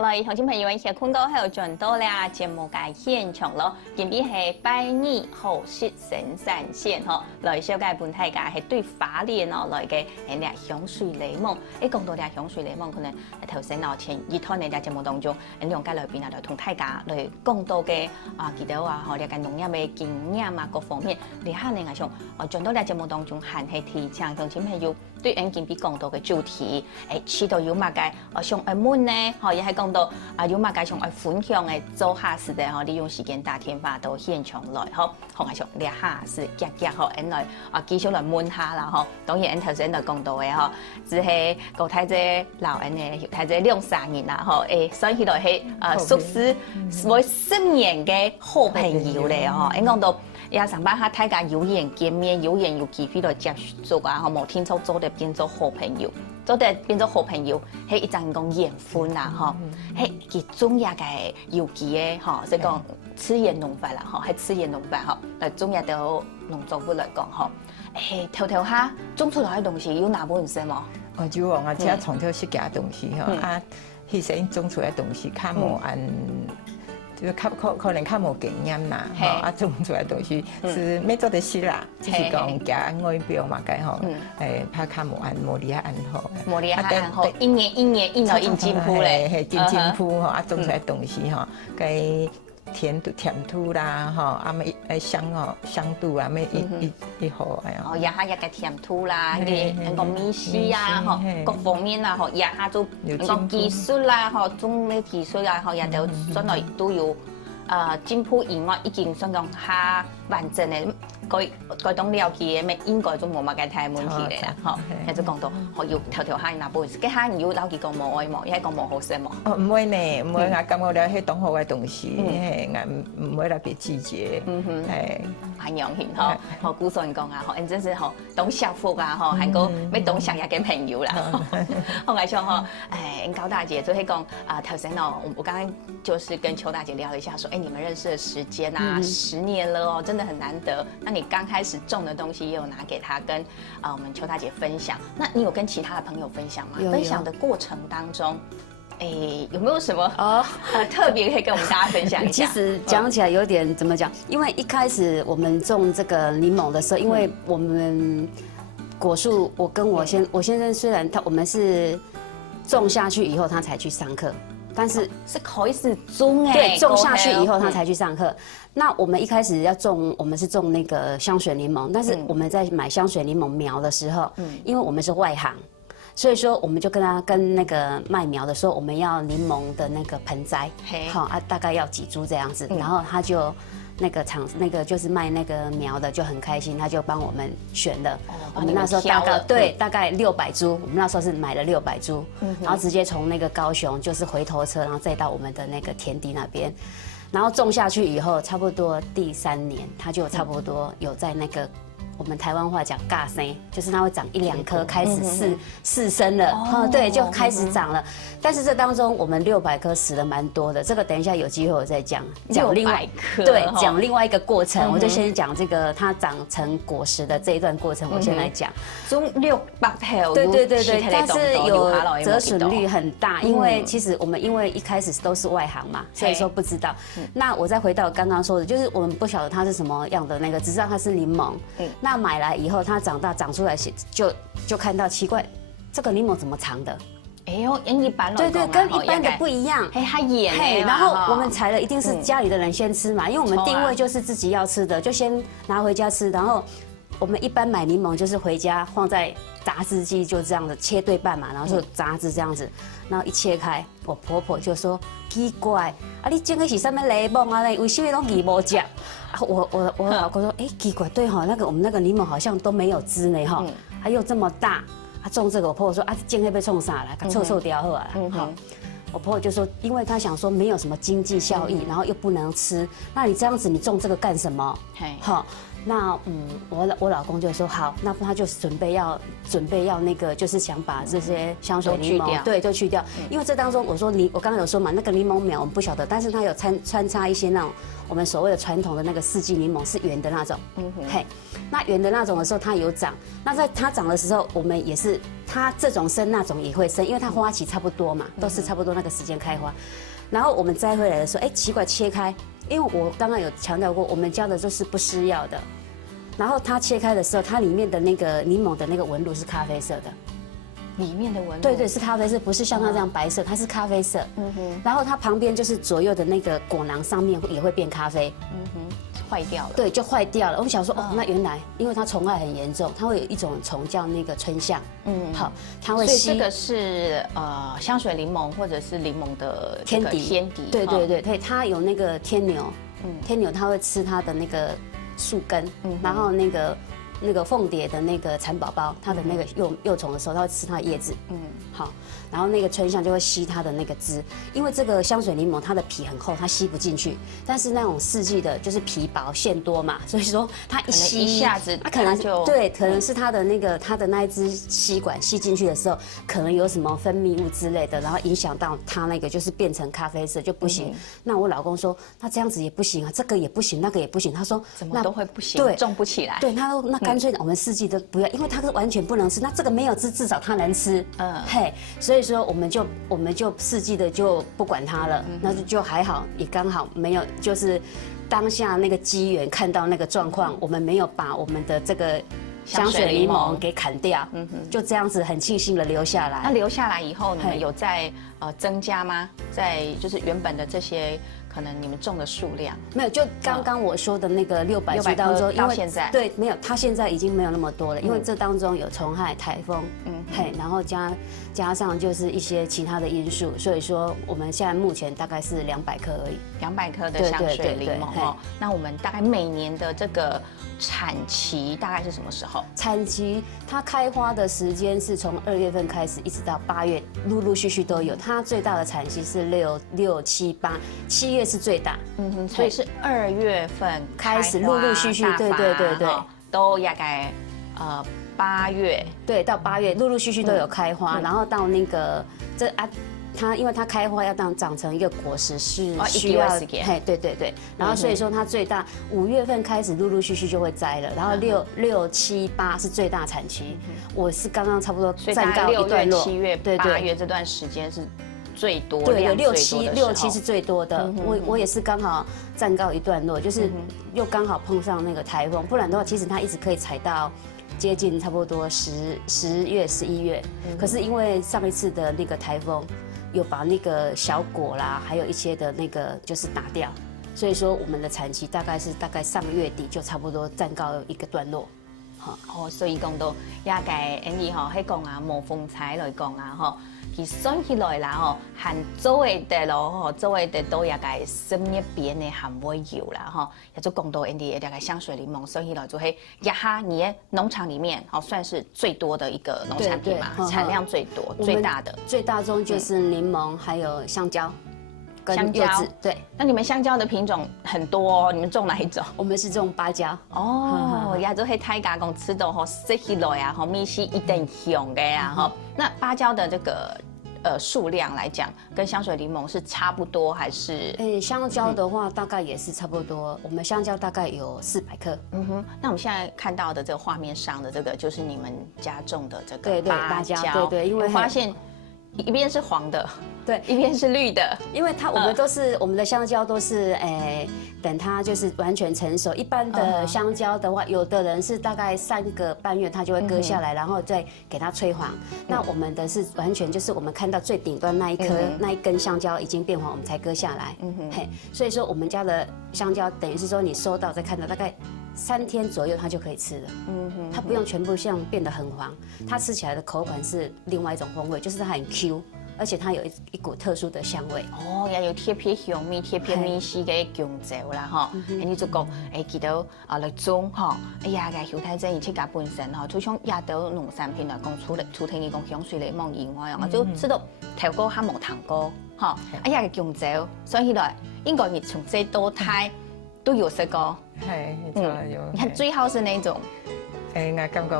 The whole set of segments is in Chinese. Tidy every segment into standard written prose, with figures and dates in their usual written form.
来，乡亲朋友，现看到还有转到了节目嘅现场咯，今边系拜二好食生产线吼，来小介本大家系对花莲哦来嘅系俩香水柠檬。讲到俩香水柠檬，可能头先哦前一趟嘅节目当中，两家来宾啊来同大家来讲到嘅记得话吼，了解农业嘅经验啊各方面，你下呢像转到俩节目当中，还系提倡乡亲朋友对今边讲到嘅主题，知道有乜嘅上爱问呢？吼，也系讲到有乜嘅上爱分享嘅做下事的吼，利用时间打电话到现场来吼，同下上聊下事夹吼，来继续来问下啦吼。当然，头先就讲到嘅吼，只系高太姐老人嘅，太姐2-3年啦吼，所以起来系属实为10年嘅好朋友咧吼。讲到也上班下大家有缘见面，有缘有机会来接触啊，吼，冇听错做得变做好朋友。做得变做好朋友，迄一阵讲缘分啦，吼，迄其中也个有机诶，吼，即讲吃盐农法啦，吼，系吃盐农法吼，来中也到农作物来讲吼，头下种出来的东西有哪部分什么？就我只从头设计东西吼，迄些种出来东西较无按。就可能较无经验啦，种出来东西是没做得实啦，只是讲加外表嘛，该吼，怕较无按，无厉害按好，无厉害按好，一年进步咧，进步吼，种出来东西吼，该甜度啦，吼，香度啊，一好哎呀，也下一个甜度啦，那个米丝啊，吼，各方面啊，吼，也下都那个技术啦，吼，种咩技术啊，吼，也都本来都有进步以外，已经算讲较完整的。该当了解的，应该都冇乜嘅太問題嚟啦，嗬。一直講到，可要頭下那部，嘅下要了解講冇愛冇，一係講冇好食冇。唔會呢，唔會我感覺了係當好嘅東西，我唔會特別拒絕。係，很陽興嗬，學古信講啊，學真是學懂幸福啊，嗬，還個咩懂想日嘅朋友啦。我係想嗬，高大姐就係講頭先哦，我剛剛就是跟邱大姐聊了一下，說你們認識的時間啊，10年了哦，真的很難得。那你剛開始種的東西也有拿給他跟我們邱大姐分享，那你有跟其他的朋友分享嗎？分享的過程當中，有沒有什麼特別可以跟我們大家分享一下？其實講起來有點怎麼講？因為一開始我們種這個檸檬的時候，因為我們果樹，我跟我先生雖然我們是種下去以後他才去上課。但是開始種對，種下去以後他才去上課。那我們一開始要種，我們是種那個香水檸檬，但是我們在買香水檸檬苗的時候，因為我們是外行，所以說我們就跟那個賣苗的說，我們要檸檬的那個盆栽，好大概要幾株這樣子，然後他就。那個就是賣那個苗的就很開心，他就幫我們選了。我們那時候大概600株，我們那時候是買了600株，然後直接從那個高雄就是回頭車，然後再到我們的那個田地那邊，然後種下去以後，差不多第3年，它就差不多有在那個。我們台灣話講尬生，就是它會長1-2顆，開始試生了，對，就開始長了。但是這當中我們600顆死了蠻多的，這個等一下有機會我再講另外對講另外一個過程，我就先講這個它長成果實的這一段過程，我先來講。種600條，對，但是有折損率很大，因為其實我們因為一開始都是外行嘛，所以說不知道。那我再回到剛剛說的，就是我們不曉得它是什麼樣的那個，只知道它是檸檬。那買來以後，它長出來就看到奇怪，這個檸檬怎麼長的？跟一般對，跟一般的不一樣。它野然後我們採了，一定是家裡的人先吃嘛，因為我們定位就是自己要吃的，就先拿回家吃。然後我們一般買檸檬就是回家放在榨汁機，就這樣子切對半嘛，然後就榨汁這樣子，然後一切開，我婆婆就說奇怪，你這個是什麼檸檬啊？為什麼都你沒吃？我老公說，奇怪，對哈，我們那個檸檬好像都沒有汁呢哈，還有這麼大，種這個我婆婆說今天被衝啥來，臭掉後來，好，我婆婆就說，因為她想說沒有什麼經濟效益，然後又不能吃，那你這樣子你種這個幹什麼？好，那我老公就说好，那他就准备要那个，就是想把这些香水柠檬对都去掉，因为这当中我刚刚有说嘛，那个柠檬苗我们不晓得，但是它有穿插一些那种我们所谓的传统的那个四季柠檬是圆的那种，嘿，那圆的那种的时候它有长，那在它长的时候我们也是它这种生那种也会生，因为它花期差不多嘛，都是差不多那个时间开花，然后我们摘回来的时候，奇怪切开。因为我刚刚有强调过，我们教的都是不施药的。然后它切开的时候，它里面的那个柠檬的那个纹路是咖啡色的，里面的纹路对，是咖啡色，不是像它这样白色，它是咖啡色。然后它旁边就是左右的那个果囊上面也会变咖啡。坏掉了。对，就坏掉了。我想说，那原来因为它虫害很严重，它会有一种虫叫那个春象。好，它会吸。所以这个是香水柠檬或者是柠檬的天敌。对，它有那个天牛。天牛它会吃它的那个树根，然后那个凤蝶的那个蚕宝宝，它的那个幼虫的时候，它会吃它的叶子。好，然后那个春象就会吸它的那个汁，因为这个香水柠檬它的皮很厚，它吸不进去。但是那种四季的，就是皮薄馅多嘛，所以说它一吸一下子，它可能就对，可能是它的那一支吸管吸进去的时候，可能有什么分泌物之类的，然后影响到它那个就是变成咖啡色就不行。那我老公说，那这样子也不行啊，这个也不行，那个也不行。他说怎么都会不行，对，种不起来。对，他说那干脆我们四季都不要，因为它是完全不能吃。那这个没有汁，至少它能吃。嘿，所以说我们就四季的就不管它了，那就还好，也刚好没有就是当下那个机缘看到那个状况，我们没有把我们的这个香水柠檬给砍掉，就这样子很庆幸的留下来。那留下来以后，你们有在增加吗？在就是原本的这些可能你们种的数量没有，就刚刚我说的那个600株当中，到现在对没有，它现在已经没有那么多了，因为这当中有虫害、台风，嘿，然后加上就是一些其他的因素，所以说我们现在目前大概是200颗而已，200颗的香水柠檬哦。那我们大概每年的这个产期大概是什么时候？产期它开花的时间是从2月份开始，一直到8月，陆陆续续都有。它最大的产期是6、7、8，7月是最大。所以是2月份开始陆陆续续，对，都大概8月，对，到8月陆陆续续都有开花，然后到那个它因为它开花要长成一个果实是需要，嘿，对，然后所以说它最大5月份开始陆陆续续就会摘了，然后6、7、8是最大产期，我是刚刚差不多暂告一段落，6月、7月、8月这段时间是最多，对，6、7是最多的，我也是刚好暂告一段落，就是又刚好碰上那个台风，不然的话其实它一直可以采到接近差不多10月、11月，可是因为上一次的那个台风。有把那个小果啦，还有一些的那个就是打掉，所以说我们的产期大概上个月底就差不多暂告一个段落。所以讲到也介Andy喺讲啊，无风采来讲啊，其实算起来啦，含做的咯，做的都也介深一边的含会有啦，也就讲到Andy大概香水柠檬算起来就係亚哈你的农场里面算是最多的一个农产品嘛，产量最多、最大的。最大宗就是柠檬，还有香蕉。香蕉对，那你们香蕉的品种很多哦，你们种哪一种？我们是种芭蕉哦，亚洲黑泰加公吃的吃起来啊，米是一定香的呀那芭蕉的这个数量来讲，跟香水柠檬是差不多还是？香蕉的话大概也是差不多，我们香蕉大概有400颗。那我们现在看到的这个画面上的这个，就是你们家种的这个芭蕉，对，因为我发现。一边是黄的，对，一边是绿的，因为我们都是我们的香蕉都是等它就是完全成熟。一般的香蕉的话，有的人是大概3个半月它就会割下来，然后再给它催黄。那我们的是完全就是我们看到最顶端那一根香蕉已经变黄，我们才割下来。所以说我们家的香蕉等于是说你收到再看到大概3天左右它就可以吃了。它不用全部像变得很黄，它吃起来的口感是另外一种风味，就是它很 Q， 而且它有一股特殊的香味。也有贴片香味、贴片米丝嘅香蕉啦，你就讲记到嚟種嘅香太真，而且佢本身就像亞洲農產品嚟講，除聽伊講香水檸檬以外，就知道頭哥還冇糖果，嘅香蕉，所以來應該係從這道菜。都有食過。係，有。你看最好是那種。我感覺，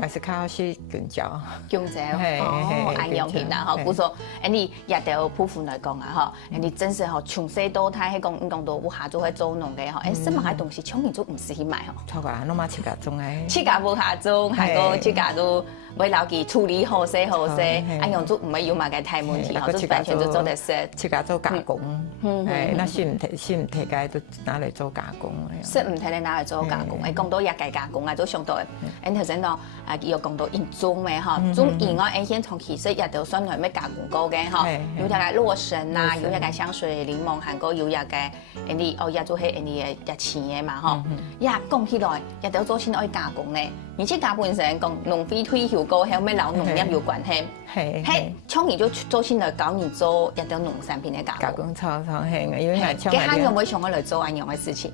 我是較是香蕉，香蕉哦，安陽片啦，吼，故說，你也對普婦來講啊，吼，你真是吼從細到大，迄講到有下做喺做農嘅，吼，什麼嘅東西，廠人做唔是去買吼。錯噶，攏嘛切價種誒。切價無下種，還個切價都為留佢處理好勢，安陽做唔係要買嘅大問題，吼，就完全就做得食。切價做加工，那先唔提嘅都拿嚟做加工。先唔提你拿嚟做加工，講到一計加工啊，都上到。誒頭先講啊，又講到用種嘅嗬，種以外誒現從其實也都算係咩加工過嘅嗬，有一個洛神啊，有一個香水檸檬，韓國有一個你哦也做係你嘅日錢嘅嘛嗬，也講起來也都做先可以加工嘅，而且加本身講農夫退休過後咩老農業有關係，係廠兒就做先來教人做一啲農產品嘅加工，超興嘅，因為係佢慳用唔會上嚟做一樣嘅事情。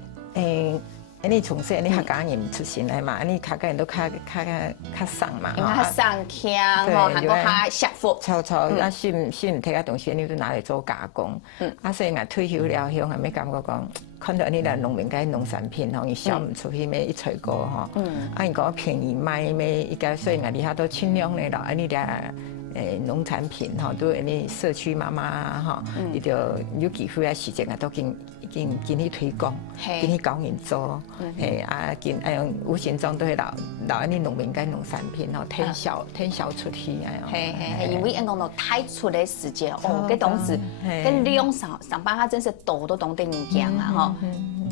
你從細你客家人出身嚟嘛，你客家人都較省嘛，因為較省腔，吼，韓國較適服。錯，啊先唔睇下東西，你都拿嚟做加工。所以我退休了後，係咪感覺講，看到你哋農民嘅農產品，吼，伊銷唔出去咩一吹過，吼，伊講便宜賣咩，伊個所以我哋下都盡量嚟咯，你哋農產品，吼，都你社區媽媽，吼，伊就有機會啊時間啊都已經去推廣，見去教人做，見無形中都係留啲農民嘅農產品，吼，推銷出去係，因為講到太出嘅時節，哦，嗰當時，跟量上班下真是多都懂得人講啊，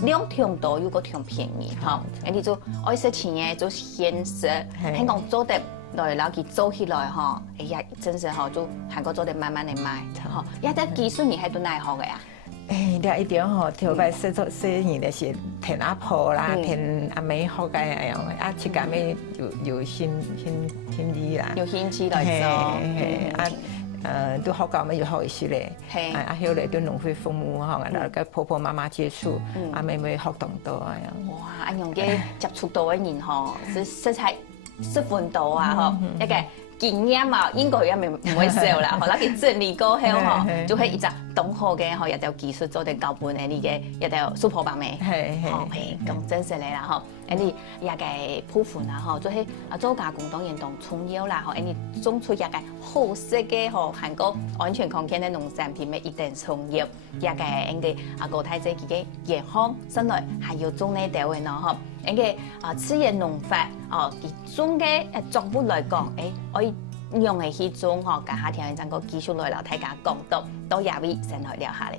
嗬，量聽多又個聽便宜，嗬，你就愛食錢嘅就現實，聽講做得來然後佢做起來，嗬，哎呀，真是嗬，就韓國做得慢慢嚟賣，嗬，一啲技術你係都難學嘅呀。你一定吼，頭擺細年嘅是填阿婆啦，填阿妹學嘅樣，切價咩有興趣啦，有興趣來做，都學教咩要學一些咧，後來都農會父母嗬，然後跟婆婆媽媽接觸，阿妹學懂多啊樣。哇，安樣嘅接觸到嘅人嗬，是實在10分到啊，嗬，一個經驗啊，應該也唔會少啦，嗬，嗱佢整理過後嗬，就係一隻懂學嘅，嗬，一條技術做得高本嘅，你嘅一條 super 版面，咁真實嚟啦，嗬，你一個部分啊，嗬，就係做加工當然當重要啦，嗬，你種出一個好適嘅嗬，韓國安全抗菌嘅農產品咪一定重要，一個應該個體自己嘅健康，身內係要種呢條嘅咯，嗬。應該此嘢農法其中嘅作物來講，可以用嚟去種嗬，家下條人整個技術來留大家講到都也會先來聊下嚟。